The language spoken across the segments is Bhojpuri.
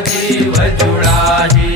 जीव जुड़ाही।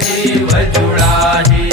जीव जुड़ाही।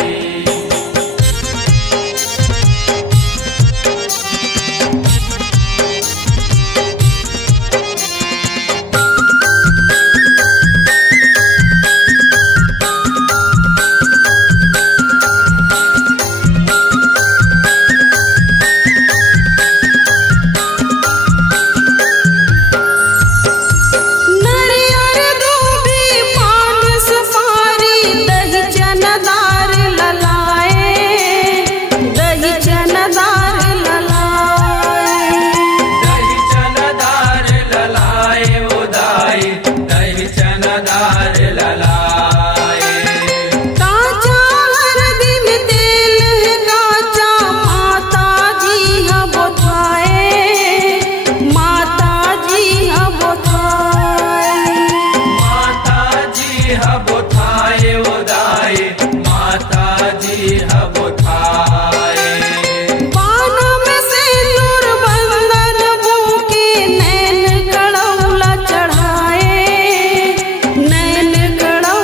नैन कड़ौला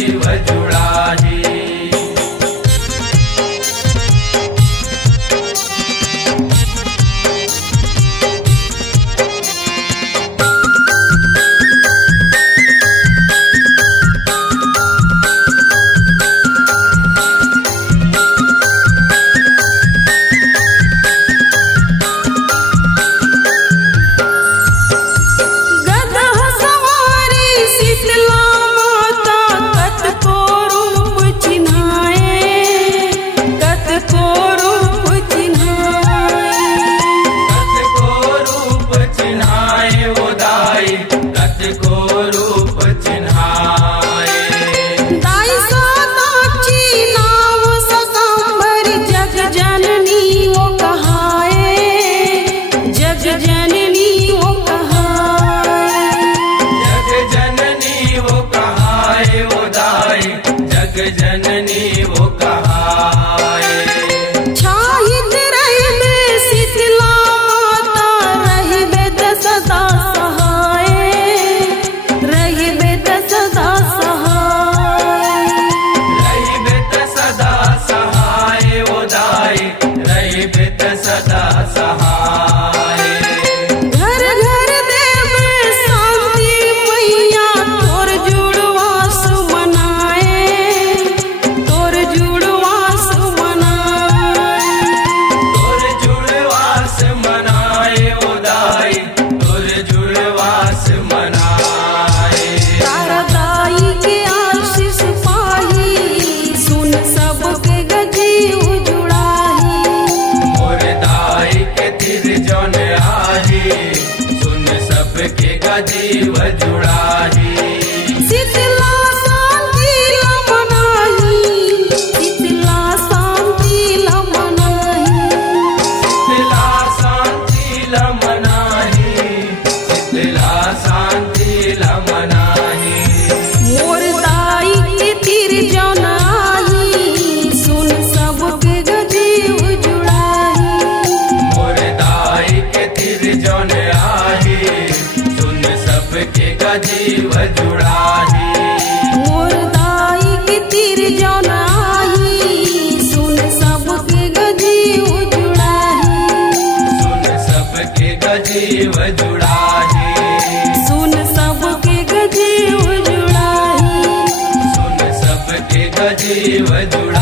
जीव जुड़ाही। जननी वो कहाए छाहित रहिबे शीतला माता रहिबे त सदा सहाय रहिबे त सदा सहाय रहिबे त सदा सहाय वो दाई रहिबे त सदा सहाय। घर घर देवे शांति मैया तोर जुड़वास मनाए तोर जुड़वास मनाए तोर जुड़वास मनाए वो दाई तोर जुड़वास मनाए। तारा दाई के आशीष पाही सुन सबके गजीव जुड़ाही मोर दाई के तिर जौन आही सुन सबके गजीव जुड़ाही। शीतला शांति लमनाही शीतला शांति लमनाही शीतला शांति लमनाही शीतला शांति लमनाही। मोर दाई के तीर जनाही सुन सबके गजीव जुड़ाही मोर दाई के तिर जौन आही सुन सबके गजीव जुड़ाही। मोर दाई के तीर जनाही सुन सबके गजीव जुड़ाही सुन सबके गजीव जुड़ाही। सुन सबके गजीव जुड़ाही सुन सबके गजीव जुड़ाही।